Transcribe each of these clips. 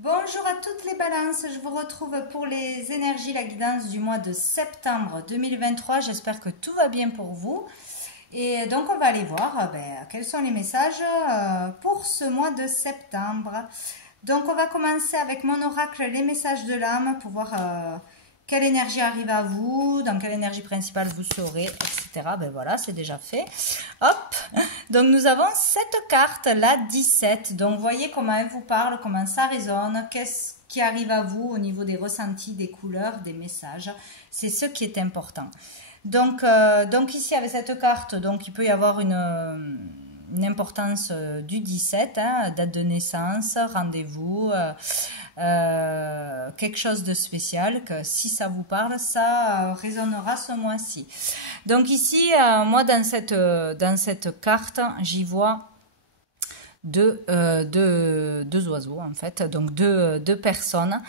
Bonjour à toutes les balances, je vous retrouve pour les énergies, la guidance du mois de septembre 2023. J'espère que tout va bien pour vous. Et donc on va aller voir quels sont les messages pour ce mois de septembre. Donc on va commencer avec mon oracle, les messages de l'âme, pour voir quelle énergie arrive à vous, dans quelle énergie principale vous serez, etc. Ben voilà, c'est déjà fait. Hop, donc nous avons cette carte, la 17. Donc vous voyez comment elle vous parle, comment ça résonne, qu'est-ce qui arrive à vous au niveau des ressentis, des couleurs, des messages. C'est ce qui est important. Donc ici avec cette carte, donc il peut y avoir une importance du 17, hein, date de naissance, rendez-vous, quelque chose de spécial, que si ça vous parle, ça résonnera ce mois-ci. Donc ici, moi dans cette carte, j'y vois deux oiseaux en fait, donc deux personnes.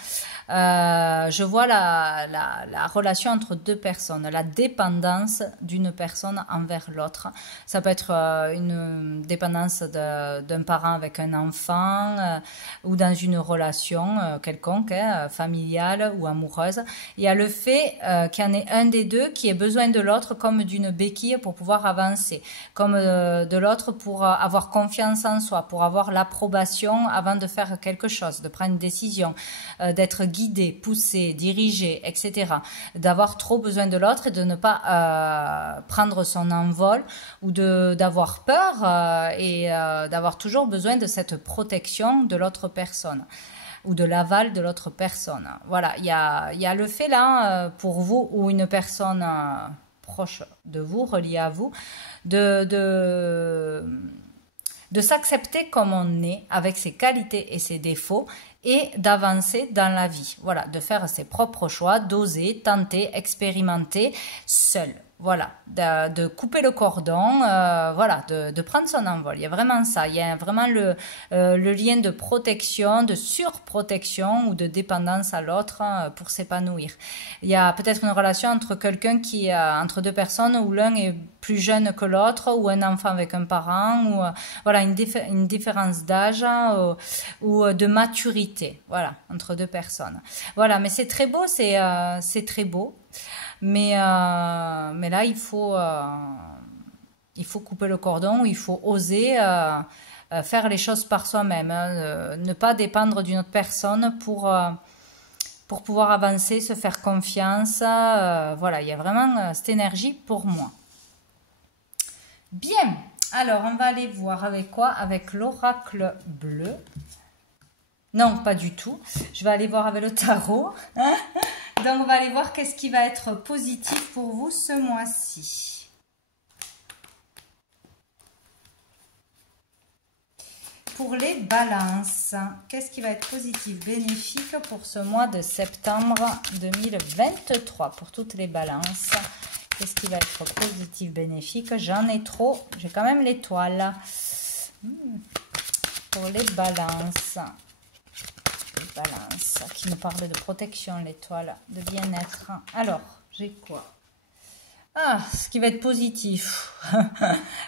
Je vois la relation entre deux personnes, la dépendance d'une personne envers l'autre. Ça peut être une dépendance d'un parent avec un enfant ou dans une relation quelconque, familiale ou amoureuse. Il y a le fait qu'il y en ait un des deux qui ait besoin de l'autre comme d'une béquille pour pouvoir avancer, comme de l'autre pour avoir confiance en soi, pour avoir l'approbation avant de faire quelque chose, de prendre une décision, d'être guidé, poussé, dirigé, etc. D'avoir trop besoin de l'autre et de ne pas prendre son envol ou d'avoir peur et d'avoir toujours besoin de cette protection de l'autre personne ou de l'aval de l'autre personne. Voilà, il y a le fait là, pour vous ou une personne proche de vous, reliée à vous, de s'accepter comme on est, avec ses qualités et ses défauts, et d'avancer dans la vie. Voilà, de faire ses propres choix, d'oser, tenter, expérimenter seul. Voilà, de couper le cordon, voilà, de prendre son envol. Il y a vraiment ça, il y a vraiment le lien de protection, de surprotection ou de dépendance à l'autre pour s'épanouir. Il y a peut-être une relation entre quelqu'un entre deux personnes où l'un est plus jeune que l'autre, ou un enfant avec un parent, ou voilà, une différence d'âge ou de maturité, voilà, entre deux personnes. Voilà, mais c'est très beau, c'est très beau. Mais là, il faut couper le cordon, il faut oser faire les choses par soi-même, hein, ne pas dépendre d'une autre personne pour pouvoir avancer, se faire confiance. Voilà, il y a vraiment cette énergie pour moi. Bien, alors on va aller voir avec quoi? Avec l'oracle bleu. Non, pas du tout. Je vais aller voir avec le tarot. Donc, on va aller voir qu'est-ce qui va être positif pour vous ce mois-ci. Pour les balances, qu'est-ce qui va être positif, bénéfique pour ce mois de septembre 2023? Pour toutes les balances, qu'est-ce qui va être positif, bénéfique? J'en ai trop. J'ai quand même l'étoile. Pour les balances. Balance, qui nous parle de protection, l'étoile, de bien-être. Alors, j'ai quoi? Ah, ce qui va être positif.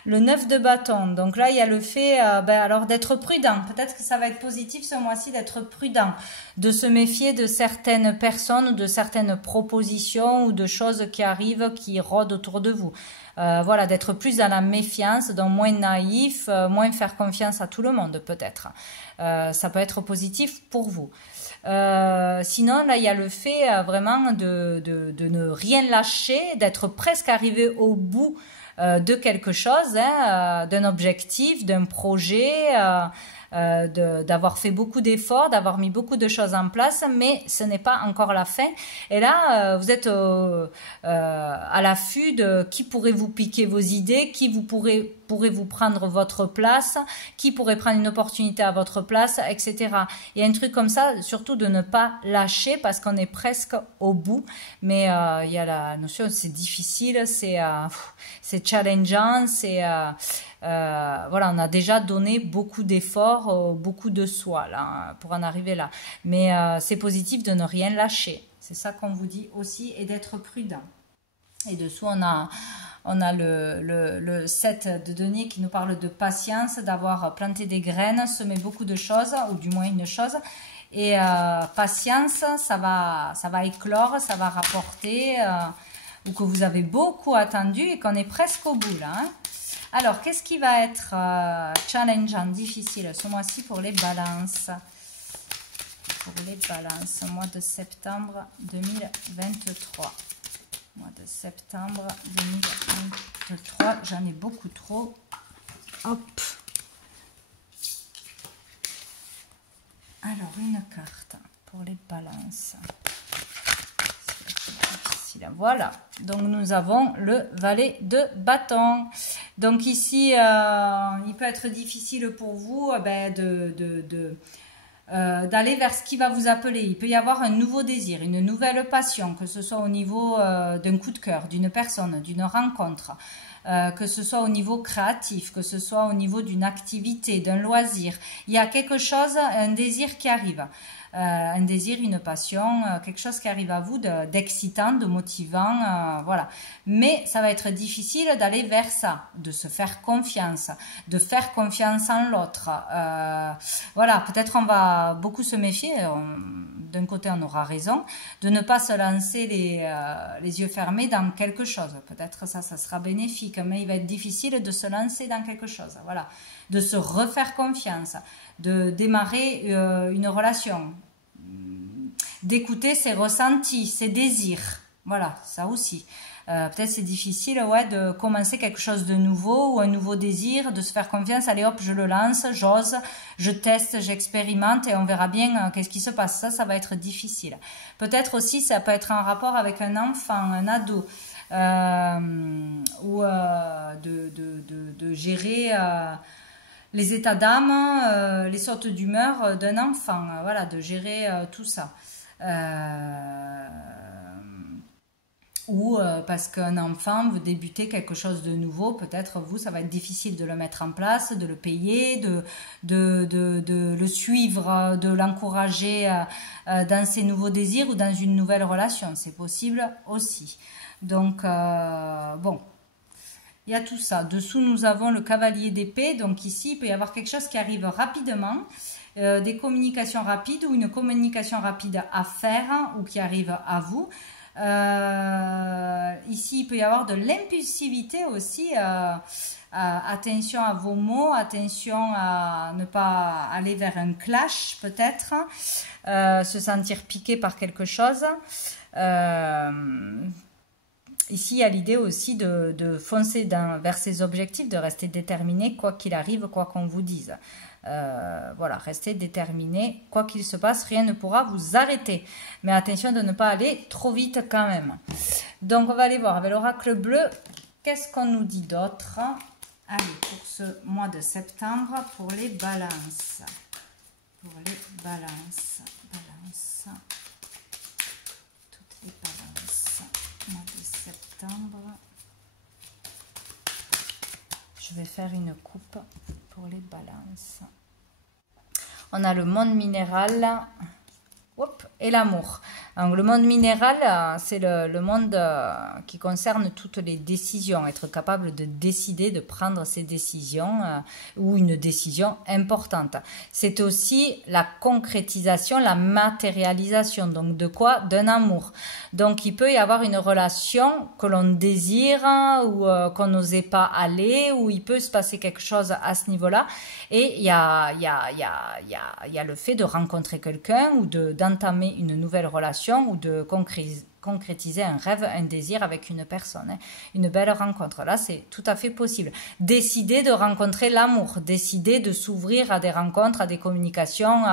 Le 9 de bâton. Donc là, il y a le fait alors d'être prudent. Peut-être que ça va être positif ce mois-ci d'être prudent, de se méfier de certaines personnes ou de certaines propositions ou de choses qui arrivent, qui rôdent autour de vous. Voilà, d'être plus dans la méfiance, donc moins naïf, moins faire confiance à tout le monde peut-être. Ça peut être positif pour vous. Sinon, là, il y a le fait vraiment de ne rien lâcher, d'être presque arrivé au bout de quelque chose, hein, d'un objectif, d'un projet, d'avoir fait beaucoup d'efforts, d'avoir mis beaucoup de choses en place, mais ce n'est pas encore la fin. Et là, vous êtes à l'affût de qui pourrait vous piquer vos idées, qui pourrait vous prendre votre place, qui pourrait prendre une opportunité à votre place, etc. Il y a un truc comme ça, surtout de ne pas lâcher parce qu'on est presque au bout, mais il y a la notion, c'est difficile, c'est challengeant, voilà, on a déjà donné beaucoup d'efforts, beaucoup de soi là, pour en arriver là, mais c'est positif de ne rien lâcher, c'est ça qu'on vous dit aussi, et d'être prudent. Et dessous, on a On a le 7 de denier qui nous parle de patience, d'avoir planté des graines, semé beaucoup de choses, ou du moins une chose. Et patience, ça va éclore, ça va rapporter, ou que vous avez beaucoup attendu et qu'on est presque au bout là. Hein. Alors, qu'est-ce qui va être challengeant, difficile ce mois-ci pour les balances? Pour les balances, mois de septembre 2023. Mois de septembre 2023, j'en ai beaucoup trop. Hop. Alors, une carte pour les balances. Voilà, donc nous avons le valet de bâton. Donc ici, il peut être difficile pour vous d'aller vers ce qui va vous appeler. Il peut y avoir un nouveau désir, une nouvelle passion, que ce soit au niveau d'un coup de cœur, d'une personne, d'une rencontre, que ce soit au niveau créatif, que ce soit au niveau d'une activité, d'un loisir. Il y a quelque chose, un désir qui arrive. Un désir, une passion, quelque chose qui arrive à vous d'excitant, de motivant, voilà. Mais ça va être difficile d'aller vers ça, de se faire confiance, de faire confiance en l'autre. Voilà, peut-être on va beaucoup se méfier, d'un côté on aura raison, de ne pas se lancer les yeux fermés dans quelque chose. Peut-être ça sera bénéfique, mais il va être difficile de se lancer dans quelque chose, voilà. De se refaire confiance, de démarrer une relation, d'écouter ses ressentis, ses désirs. Voilà, ça aussi. Peut-être c'est difficile de commencer quelque chose de nouveau ou un nouveau désir, de se faire confiance. Allez hop, je le lance, j'ose, je teste, j'expérimente et on verra bien qu'est-ce qui se passe. Ça va être difficile. Peut-être aussi ça peut être en rapport avec un enfant, un ado. Ou de gérer les états d'âme, les sortes d'humeur d'un enfant, voilà, de gérer tout ça. Ou parce qu'un enfant veut débuter quelque chose de nouveau, peut-être vous, ça va être difficile de le mettre en place, de le payer, de le suivre, de l'encourager dans ses nouveaux désirs ou dans une nouvelle relation. C'est possible aussi. Donc, bon. Il y a tout ça. Dessous, nous avons le cavalier d'épée. Donc ici, il peut y avoir quelque chose qui arrive rapidement, des communications rapides ou une communication rapide à faire ou qui arrive à vous. Ici, il peut y avoir de l'impulsivité aussi. Attention à vos mots, attention à ne pas aller vers un clash peut-être, se sentir piqué par quelque chose. Ici, il y a l'idée aussi de foncer vers ses objectifs, de rester déterminé, quoi qu'il arrive, quoi qu'on vous dise. Voilà, restez déterminé, quoi qu'il se passe, rien ne pourra vous arrêter. Mais attention de ne pas aller trop vite quand même. Donc, on va aller voir avec l'oracle bleu, qu'est-ce qu'on nous dit d'autre? Allez, pour ce mois de septembre, pour les balances. Pour les balances. Toutes les balances. Mois de septembre. Je vais faire une coupe pour les balances. On a le monde minéral. Hop, et l'amour. Donc, le monde minéral, c'est le monde qui concerne toutes les décisions, être capable de décider, de prendre ses décisions ou une décision importante. C'est aussi la concrétisation, la matérialisation, donc de quoi? D'un amour. Donc, il peut y avoir une relation que l'on désire ou qu'on n'osait pas aller, ou il peut se passer quelque chose à ce niveau-là. Et il y a le fait de rencontrer quelqu'un ou d'entamer une nouvelle relation ou de concrétiser un rêve, un désir avec une personne. Une belle rencontre. Là, c'est tout à fait possible. Décider de rencontrer l'amour, décider de s'ouvrir à des rencontres, à des communications,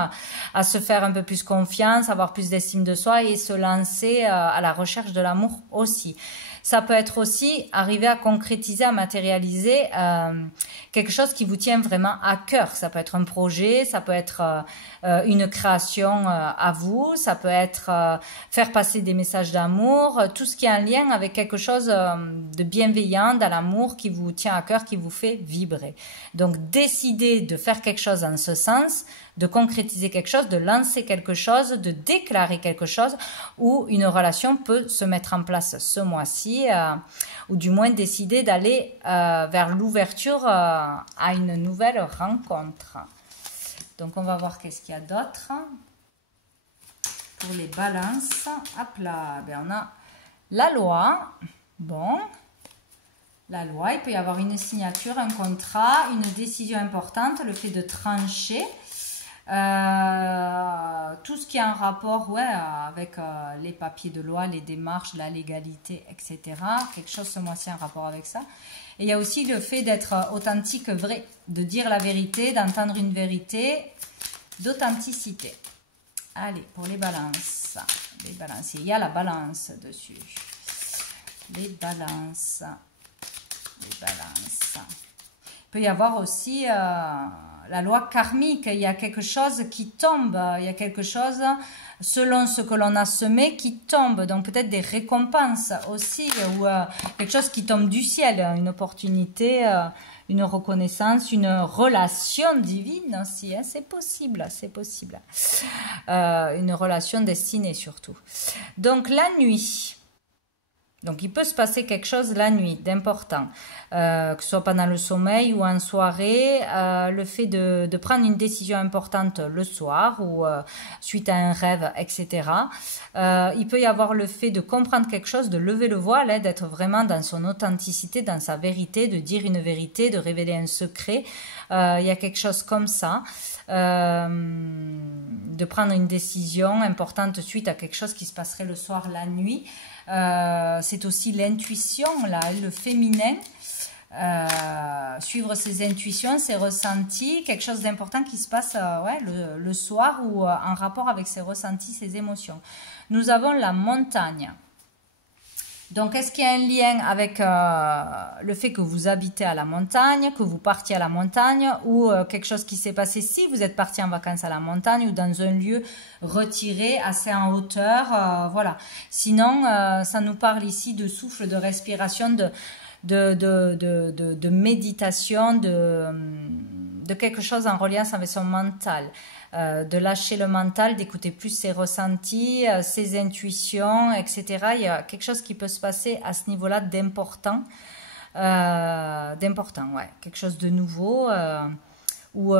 à se faire un peu plus confiance, avoir plus d'estime de soi et se lancer à la recherche de l'amour aussi. Ça peut être aussi arriver à concrétiser, à matérialiser quelque chose qui vous tient vraiment à cœur. Ça peut être un projet, ça peut être une création à vous, ça peut être faire passer des messages d'amour, tout ce qui est en lien avec quelque chose de bienveillant dans l'amour qui vous tient à cœur, qui vous fait vibrer. Donc, décider de faire quelque chose en ce sens, de concrétiser quelque chose, de lancer quelque chose, de déclarer quelque chose, ou une relation peut se mettre en place ce mois-ci, ou du moins décider d'aller vers l'ouverture à une nouvelle rencontre. Donc on va voir qu'est-ce qu'il y a d'autre. Pour les balances, hop là, ben on a la loi. Bon, la loi, il peut y avoir une signature, un contrat, une décision importante, le fait de trancher. Tout ce qui est en rapport avec les papiers de loi, les démarches, la légalité, etc. Quelque chose ce mois-ci en rapport avec ça. Et il y a aussi le fait d'être authentique, vrai, de dire la vérité, d'entendre une vérité, d'authenticité. Allez, pour les balances. Les balances. Il y a la balance dessus. Les balances. Les balances. Il peut y avoir aussi la loi karmique. Il y a quelque chose qui tombe. Il y a quelque chose, selon ce que l'on a semé, qui tombe. Donc peut-être des récompenses aussi. Ou quelque chose qui tombe du ciel. Une opportunité, une reconnaissance, une relation divine aussi. Hein, c'est possible, c'est possible. Une relation destinée surtout. Donc la nuit. Donc, il peut se passer quelque chose la nuit d'important, que ce soit pendant le sommeil ou en soirée, le fait de prendre une décision importante le soir ou suite à un rêve, etc. Il peut y avoir le fait de comprendre quelque chose, de lever le voile, hein, d'être vraiment dans son authenticité, dans sa vérité, de dire une vérité, de révéler un secret. Il y a quelque chose comme ça. De prendre une décision importante suite à quelque chose qui se passerait le soir, la nuit. C'est aussi l'intuition, là, le féminin, suivre ses intuitions, ses ressentis, quelque chose d'important qui se passe le soir ou en rapport avec ses ressentis, ses émotions. Nous avons la montagne. Donc, est-ce qu'il y a un lien avec le fait que vous habitez à la montagne, que vous partiez à la montagne, ou quelque chose qui s'est passé si vous êtes parti en vacances à la montagne ou dans un lieu retiré, assez en hauteur, voilà. Sinon, ça nous parle ici de souffle, de respiration, de méditation, de quelque chose en reliance avec son mental. De lâcher le mental, d'écouter plus ses ressentis, ses intuitions, etc. Il y a quelque chose qui peut se passer à ce niveau-là d'important. Quelque chose de nouveau. Ou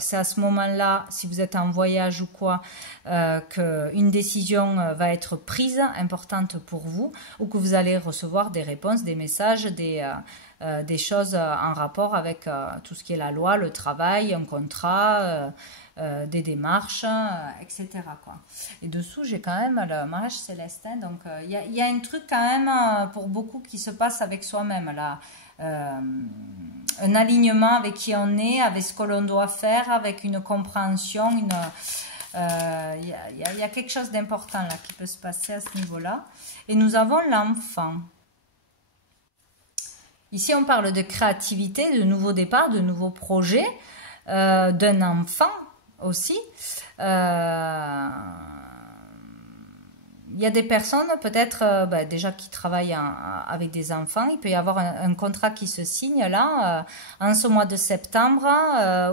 c'est à ce moment-là, si vous êtes en voyage ou quoi, qu'une décision va être prise, importante pour vous, ou que vous allez recevoir des réponses, des messages, des choses en rapport avec tout ce qui est la loi, le travail, un contrat, des démarches, etc. quoi. Et dessous, j'ai quand même le mariage céleste. Hein, donc, il y a un truc quand même pour beaucoup qui se passe avec soi-même. Là, un alignement avec qui on est, avec ce que l'on doit faire, avec une compréhension. Il y a quelque chose d'important là qui peut se passer à ce niveau-là. Et nous avons l'enfant. Ici, on parle de créativité, de nouveaux départs, de nouveaux projets, d'un enfant aussi. Il y a des personnes peut-être déjà qui travaillent avec des enfants. Il peut y avoir un contrat qui se signe là en ce mois de septembre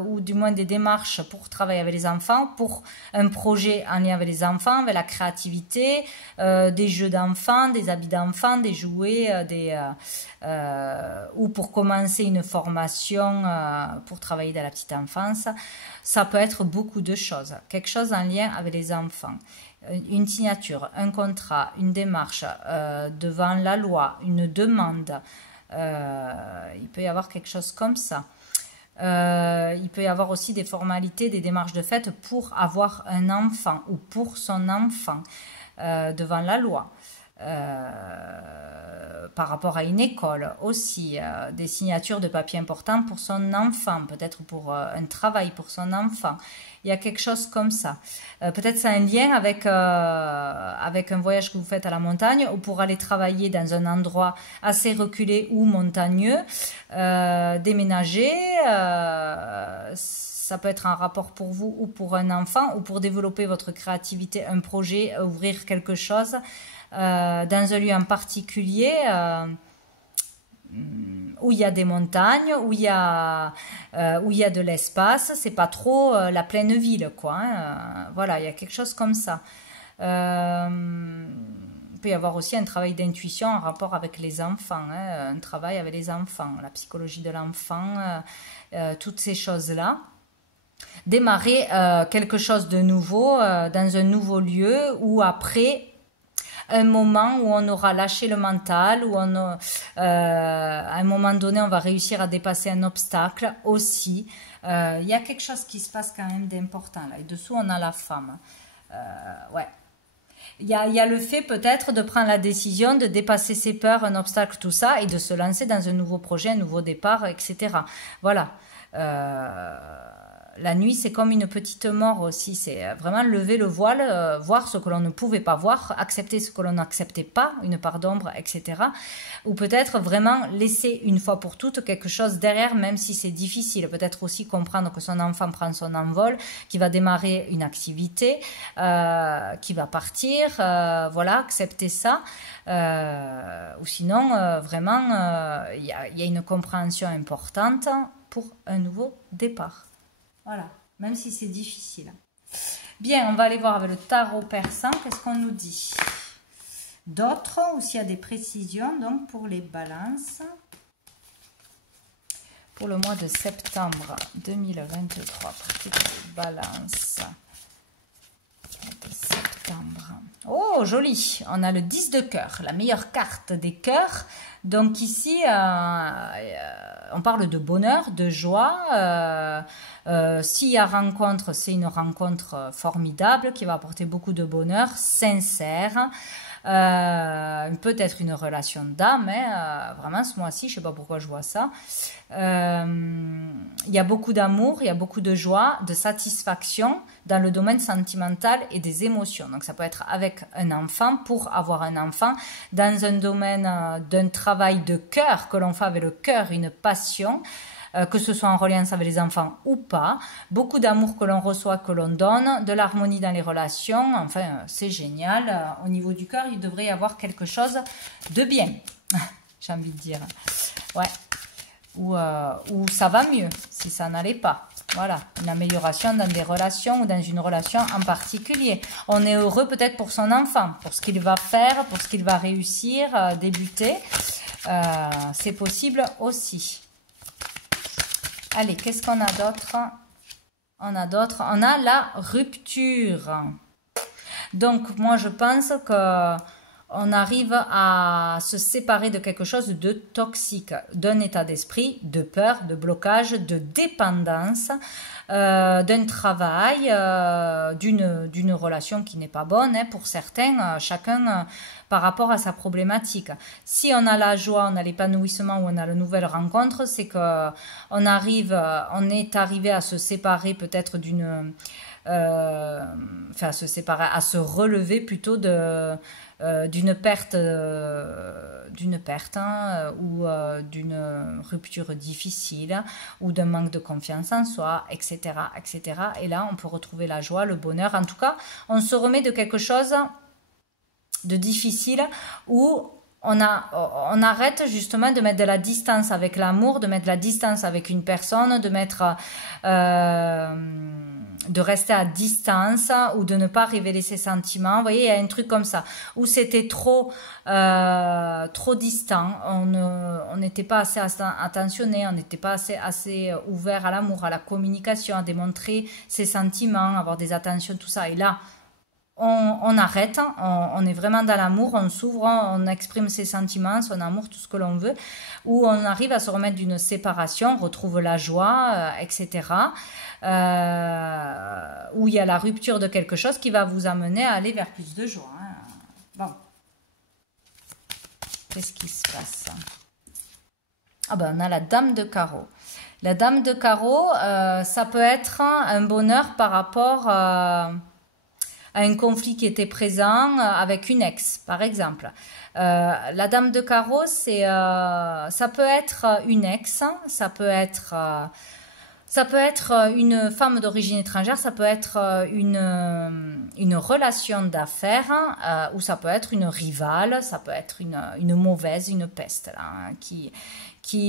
ou du moins des démarches pour travailler avec les enfants, pour un projet en lien avec les enfants, avec la créativité, des jeux d'enfants, des habits d'enfants, des jouets, ou pour commencer une formation pour travailler dans la petite enfance. Ça peut être beaucoup de choses. Quelque chose en lien avec les enfants. Une signature, un contrat, une démarche devant la loi, une demande. Il peut y avoir quelque chose comme ça. Il peut y avoir aussi des formalités, des démarches de fait pour avoir un enfant ou pour son enfant devant la loi. Par rapport à une école aussi, des signatures de papiers importants pour son enfant, peut-être pour un travail pour son enfant. Il y a quelque chose comme ça. Peut-être ça a un lien avec un voyage que vous faites à la montagne ou pour aller travailler dans un endroit assez reculé ou montagneux, déménager. Ça peut être un rapport pour vous ou pour un enfant ou pour développer votre créativité, un projet, ouvrir quelque chose dans un lieu en particulier. où il y a des montagnes, où il y a de l'espace, c'est pas trop la pleine ville, quoi. Hein. Voilà, il y a quelque chose comme ça. Il peut y avoir aussi un travail d'intuition en rapport avec les enfants, hein, un travail avec les enfants, la psychologie de l'enfant, toutes ces choses-là. Démarrer quelque chose de nouveau dans un nouveau lieu ou après un moment où on aura lâché le mental, où à un moment donné on va réussir à dépasser un obstacle aussi. Il y a quelque chose qui se passe quand même d'important là. Et dessous on a la femme. Ouais. Il y a le fait peut-être de prendre la décision de dépasser ses peurs, un obstacle, tout ça, et de se lancer dans un nouveau projet, un nouveau départ, etc. Voilà. La nuit, c'est comme une petite mort aussi. C'est vraiment lever le voile, voir ce que l'on ne pouvait pas voir, accepter ce que l'on n'acceptait pas, une part d'ombre, etc. Ou peut-être vraiment laisser une fois pour toutes quelque chose derrière, même si c'est difficile. Peut-être aussi comprendre que son enfant prend son envol, qu'il va démarrer une activité, qu'il va partir. Voilà, accepter ça. Ou sinon, vraiment, il y a une compréhension importante pour un nouveau départ. Voilà, même si c'est difficile. Bien, on va aller voir avec le tarot persan, qu'est-ce qu'on nous dit. D'autres, ou s'il y a des précisions, donc pour les balances. Pour le mois de septembre 2023, balance. De septembre. Oh, joli. On a le 10 de cœur, la meilleure carte des cœurs. Donc ici, on parle de bonheur, de joie. S'il y a rencontre, c'est une rencontre formidable qui va apporter beaucoup de bonheur, sincère. Peut-être une relation d'âme, hein, vraiment ce mois-ci, je ne sais pas pourquoi je vois ça. Il y a beaucoup d'amour, il y a beaucoup de joie, de satisfaction dans le domaine sentimental et des émotions. Donc ça peut être avec un enfant, pour avoir un enfant, dans un domaine d'un travail de cœur, que l'on fait avec le cœur, une passion, que ce soit en reliance avec les enfants ou pas, beaucoup d'amour que l'on reçoit, que l'on donne, de l'harmonie dans les relations, enfin c'est génial. Au niveau du cœur, il devrait y avoir quelque chose de bien, j'ai envie de dire. Ouais. Ou ça va mieux, si ça n'allait pas. Voilà, une amélioration dans des relations ou dans une relation en particulier. On est heureux peut-être pour son enfant, pour ce qu'il va faire, pour ce qu'il va réussir, débuter. C'est possible aussi. Allez, qu'est-ce qu'on a d'autre? On a la rupture. Donc, moi, je pense que on arrive à se séparer de quelque chose de toxique, d'un état d'esprit, de peur, de blocage, de dépendance, d'un travail, d'une relation qui n'est pas bonne, hein, pour certains, chacun par rapport à sa problématique. Si on a la joie, on a l'épanouissement ou on a la nouvelle rencontre, c'est que on est arrivé à se séparer peut-être d'une... à se relever plutôt d'une perte, ou d'une rupture difficile ou d'un manque de confiance en soi, etc., etc. Et là, on peut retrouver la joie, le bonheur. En tout cas, on se remet de quelque chose de difficile où on arrête justement de mettre de la distance avec l'amour, de mettre de la distance avec une personne, de rester à distance ou de ne pas révéler ses sentiments. Vous voyez, il y a un truc comme ça, où c'était trop distant, on n'était pas assez attentionné, on n'était pas assez ouvert à l'amour, à la communication, à démontrer ses sentiments, avoir des attentions, tout ça. Et là, on arrête, on est vraiment dans l'amour, on s'ouvre, on exprime ses sentiments, son amour, tout ce que l'on veut, où on arrive à se remettre d'une séparation, on retrouve la joie, etc., où il y a la rupture de quelque chose qui va vous amener à aller vers plus de joie. Hein. Bon. Qu'est-ce qui se passe? Ah ben, on a la dame de carreau. La dame de carreau, ça peut être un bonheur par rapport à un conflit qui était présent avec une ex, par exemple. La dame de carreau, ça peut être une ex, ça peut être une femme d'origine étrangère, ça peut être une relation d'affaires où ça peut être une rivale, ça peut être une mauvaise, une peste là, hein, qui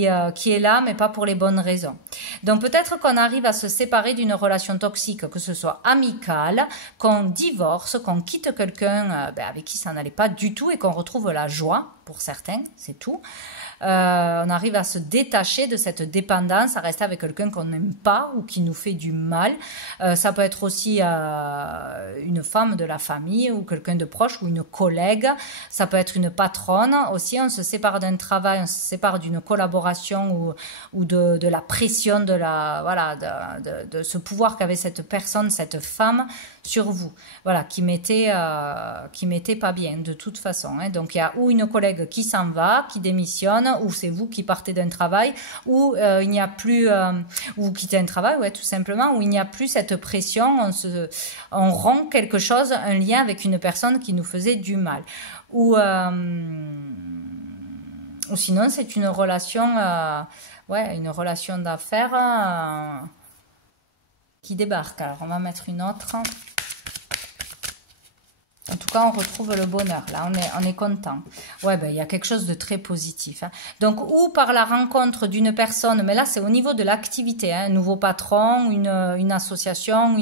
est là, mais pas pour les bonnes raisons. Donc peut-être qu'on arrive à se séparer d'une relation toxique, que ce soit amicale, qu'on divorce, qu'on quitte quelqu'un avec qui ça n'allait pas du tout et qu'on retrouve la joie, pour certains, c'est tout. On arrive à se détacher de cette dépendance, à rester avec quelqu'un qu'on n'aime pas ou qui nous fait du mal. Ça peut être aussi une femme de la famille ou quelqu'un de proche ou une collègue. Ça peut être une patronne aussi. On se sépare d'un travail, on se sépare d'une collaboration ou de la pression de ce pouvoir qu'avait cette personne, cette femme sur vous. Voilà, qui mettait pas bien de toute façon. Hein. Donc il y a ou une collègue qui s'en va, qui démissionne, ou c'est vous qui partez d'un travail, ou il n'y a plus, ou vous quittez un travail, ouais, tout simplement, où il n'y a plus cette pression, on rompt quelque chose, un lien avec une personne qui nous faisait du mal. Ou sinon c'est une relation, une relation d'affaires qui débarque. Alors on va mettre une autre. En tout cas, on retrouve le bonheur. Là, on est content. Ouais, il y a quelque chose de très positif. Hein. Donc, ou par la rencontre d'une personne, mais là, c'est au niveau de l'activité, hein, un nouveau patron, une association,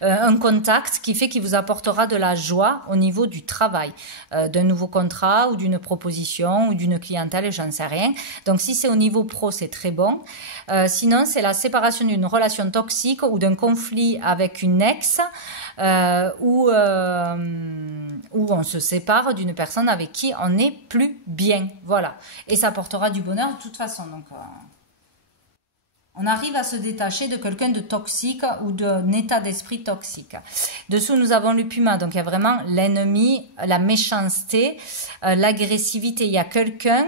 un contact qui fait qu'il vous apportera de la joie au niveau du travail, d'un nouveau contrat ou d'une proposition ou d'une clientèle, j'en sais rien. Donc, si c'est au niveau pro, c'est très bon. Sinon, c'est la séparation d'une relation toxique ou d'un conflit avec une ex. Où on se sépare d'une personne avec qui on n'est plus bien. Voilà. Et ça apportera du bonheur de toute façon. Donc, on arrive à se détacher de quelqu'un de toxique ou d'un état d'esprit toxique. Dessous, nous avons le puma. Donc, il y a vraiment l'ennemi, la méchanceté, l'agressivité. Il y a quelqu'un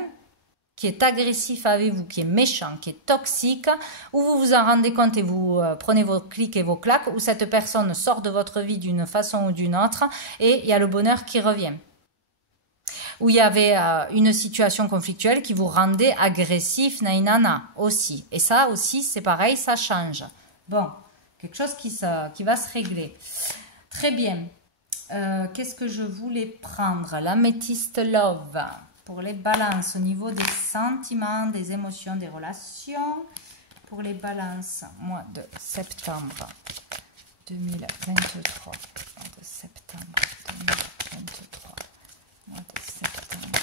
qui est agressif avec vous, qui est méchant, qui est toxique, où vous vous en rendez compte et vous prenez vos clics et vos claques, où cette personne sort de votre vie d'une façon ou d'une autre, et il y a le bonheur qui revient. Où il y avait une situation conflictuelle qui vous rendait agressif, naïnana, aussi. Et ça aussi, c'est pareil, ça change. Bon, quelque chose qui va se régler. Très bien. Qu'est-ce que je voulais prendre? L'améthyste love. Pour les balances au niveau des sentiments, des émotions, des relations. Pour les balances, mois de septembre 2023. Mois de septembre 2023. Mois de septembre.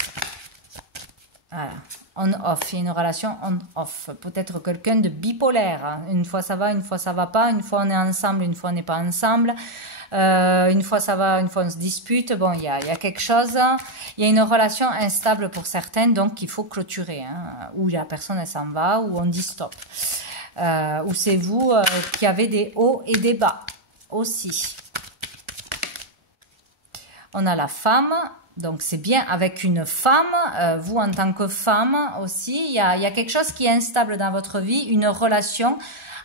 Voilà. On-off. Il y a une relation on-off. Peut-être quelqu'un de bipolaire. Hein. Une fois ça va, une fois ça va pas. Une fois on est ensemble, une fois on n'est pas ensemble. Une fois ça va, une fois on se dispute. Bon, il y a quelque chose. Il y a une relation instable pour certains, donc il faut clôturer. Hein, où la personne elle s'en va, où on dit stop. Ou c'est vous qui avez des hauts et des bas aussi. On a la femme. Donc c'est bien avec une femme, vous en tant que femme aussi, il y a quelque chose qui est instable dans votre vie, une relation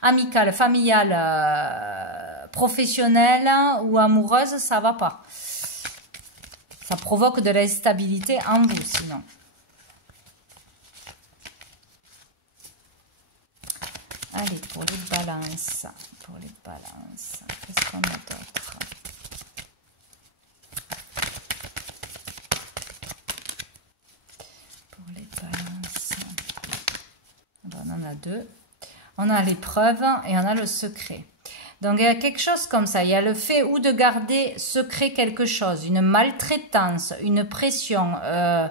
amicale, familiale, professionnelle ou amoureuse, ça va pas. Ça provoque de l'instabilité en vous sinon. Allez, pour les balances, qu'est-ce qu'on a d'autre ? On en a deux. On a l'épreuve et on a le secret. Donc, il y a quelque chose comme ça. Il y a le fait ou de garder secret quelque chose, une maltraitance, une pression, un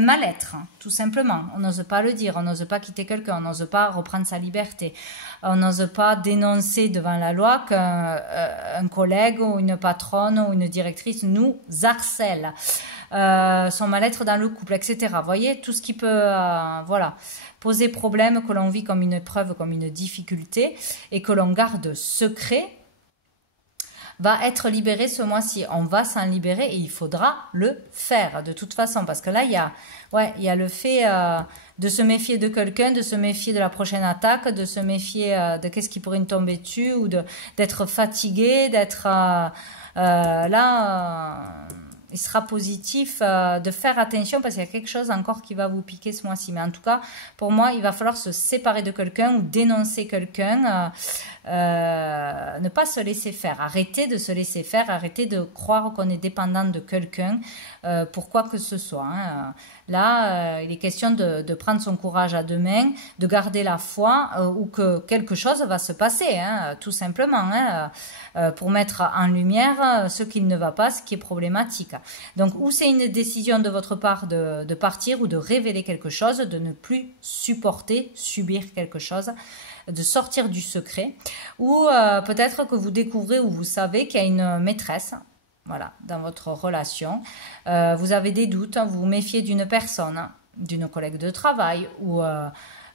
mal-être, tout simplement. On n'ose pas le dire, on n'ose pas quitter quelqu'un, on n'ose pas reprendre sa liberté. On n'ose pas dénoncer devant la loi qu'un collègue ou une patronne ou une directrice nous harcèle. Son mal-être dans le couple, etc. Vous voyez, tout ce qui peut poser problème, que l'on vit comme une épreuve, comme une difficulté, et que l'on garde secret, va être libéré ce mois-ci. On va s'en libérer et il faudra le faire de toute façon. Parce que là, il y a le fait de se méfier de quelqu'un, de se méfier de la prochaine attaque, de se méfier de qu'est-ce qui pourrait nous tomber dessus, ou d'être fatigué, d'être il sera positif de faire attention parce qu'il y a quelque chose encore qui va vous piquer ce mois-ci. Mais en tout cas, pour moi, il va falloir se séparer de quelqu'un ou dénoncer quelqu'un ne pas se laisser faire, arrêter de se laisser faire, arrêter de croire qu'on est dépendant de quelqu'un pour quoi que ce soit. Hein. Là, il est question de prendre son courage à deux mains, de garder la foi ou que quelque chose va se passer, hein, tout simplement, hein, pour mettre en lumière ce qui ne va pas, ce qui est problématique. Donc, ou c'est une décision de votre part de partir ou de révéler quelque chose, de ne plus supporter, subir quelque chose, de sortir du secret, ou peut-être que vous découvrez ou vous savez qu'il y a une maîtresse, voilà, dans votre relation. Vous avez des doutes, vous vous méfiez d'une personne, d'une collègue de travail ou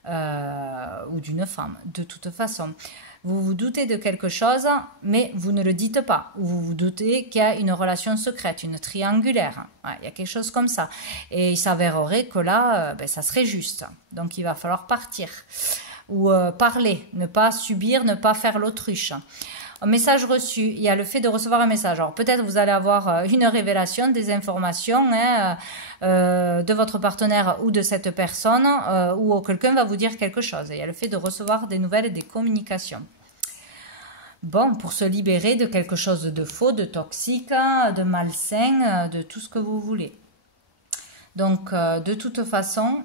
d'une femme, de toute façon. Vous vous doutez de quelque chose, mais vous ne le dites pas. Ou vous vous doutez qu'il y a une relation secrète, une triangulaire. Ouais, il y a quelque chose comme ça. Et il s'avérerait que là, ça serait juste. Donc il va falloir partir. Ou parler, ne pas subir, ne pas faire l'autruche. Un message reçu, il y a le fait de recevoir un message. Alors peut-être vous allez avoir une révélation, des informations hein, de votre partenaire ou de cette personne ou quelqu'un va vous dire quelque chose. Il y a le fait de recevoir des nouvelles et des communications. Bon, pour se libérer de quelque chose de faux, de toxique, de malsain, de tout ce que vous voulez. Donc de toute façon...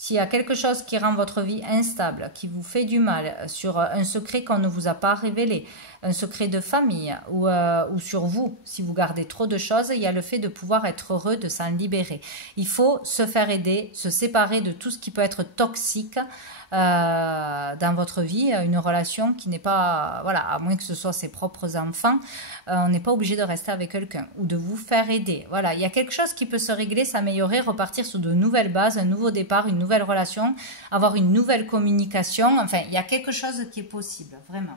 S'il y a quelque chose qui rend votre vie instable, qui vous fait du mal, sur un secret qu'on ne vous a pas révélé, un secret de famille ou sur vous, si vous gardez trop de choses, il y a le fait de pouvoir être heureux, de s'en libérer. Il faut se faire aider, se séparer de tout ce qui peut être toxique dans votre vie, une relation qui n'est pas, voilà, à moins que ce soit ses propres enfants, on n'est pas obligé de rester avec quelqu'un ou de vous faire aider. Voilà, il y a quelque chose qui peut se régler, s'améliorer, repartir sur de nouvelles bases, un nouveau départ, une nouvelle relation, avoir une nouvelle communication. Enfin, il y a quelque chose qui est possible, vraiment.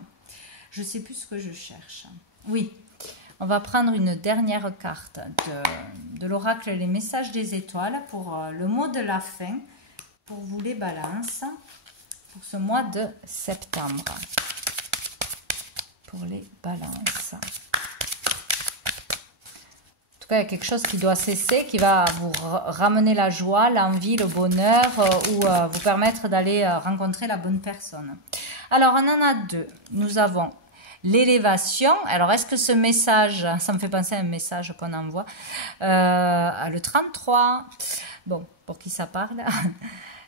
Je ne sais plus ce que je cherche. Oui, on va prendre une dernière carte de l'oracle Les Messages des Étoiles pour le mot de la fin, pour vous les balances, pour ce mois de septembre. Pour les balances. En tout cas, il y a quelque chose qui doit cesser, qui va vous ramener la joie, l'envie, le bonheur ou vous permettre d'aller rencontrer la bonne personne. Alors, on en a deux. Nous avons l'élévation. Alors, est-ce que ce message, ça me fait penser à un message qu'on envoie, le 33, bon, pour qui ça parle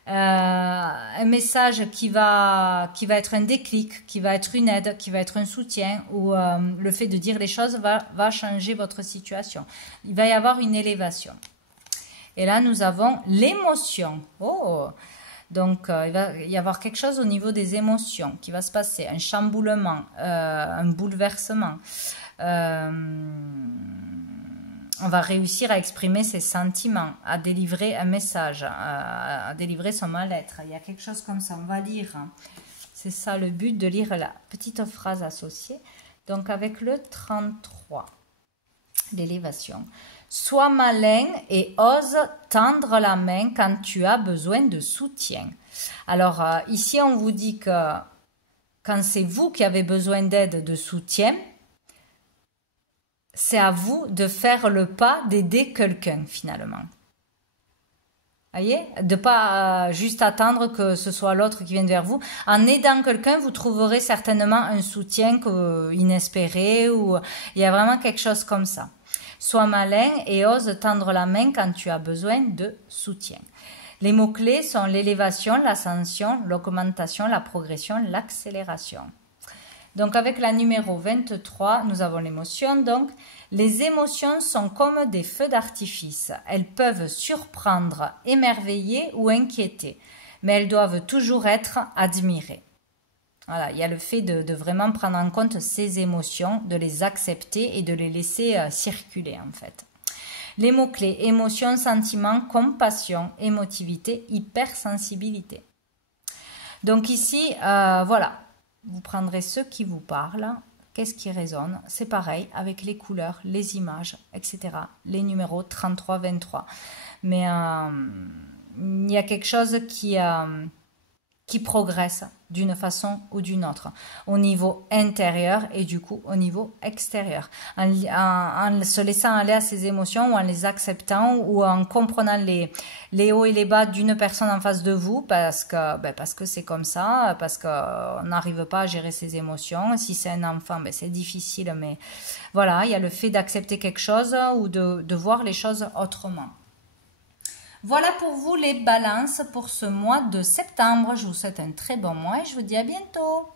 un message qui va être un déclic, qui va être une aide, qui va être un soutien, ou le fait de dire les choses va changer votre situation. Il va y avoir une élévation. Et là, nous avons l'émotion. Oh, donc, il va y avoir quelque chose au niveau des émotions qui va se passer, un chamboulement, un bouleversement. On va réussir à exprimer ses sentiments, à délivrer un message, à délivrer son mal-être. Il y a quelque chose comme ça, on va lire. C'est ça le but, de lire la petite phrase associée. Donc avec le 33, l'élévation. Sois malin et ose tendre la main quand tu as besoin de soutien. Alors ici, on vous dit que quand c'est vous qui avez besoin d'aide, de soutien, c'est à vous de faire le pas d'aider quelqu'un finalement. Voyez, de pas juste attendre que ce soit l'autre qui vienne vers vous. En aidant quelqu'un, vous trouverez certainement un soutien inespéré ou il y a vraiment quelque chose comme ça. Sois malin et ose tendre la main quand tu as besoin de soutien. Les mots-clés sont l'élévation, l'ascension, l'augmentation, la progression, l'accélération. Donc avec la numéro 23, nous avons l'émotion. Donc les émotions sont comme des feux d'artifice. Elles peuvent surprendre, émerveiller ou inquiéter, mais elles doivent toujours être admirées. Voilà, il y a le fait de vraiment prendre en compte ces émotions, de les accepter et de les laisser circuler en fait. Les mots-clés, émotion, sentiment, compassion, émotivité, hypersensibilité. Donc ici, voilà. Vous prendrez ce qui vous parle, qu'est-ce qui résonne. C'est pareil avec les couleurs, les images, etc. Les numéros 33, 23. Mais il y a quelque chose qui qui progresse d'une façon ou d'une autre, au niveau intérieur et du coup au niveau extérieur, en se laissant aller à ses émotions ou en les acceptant ou en comprenant les hauts et les bas d'une personne en face de vous parce que c'est comme ça, parce qu'on n'arrive pas à gérer ses émotions. Si c'est un enfant, c'est difficile, mais voilà, il y a le fait d'accepter quelque chose ou de voir les choses autrement. Voilà pour vous les balances pour ce mois de septembre. Je vous souhaite un très bon mois et je vous dis à bientôt.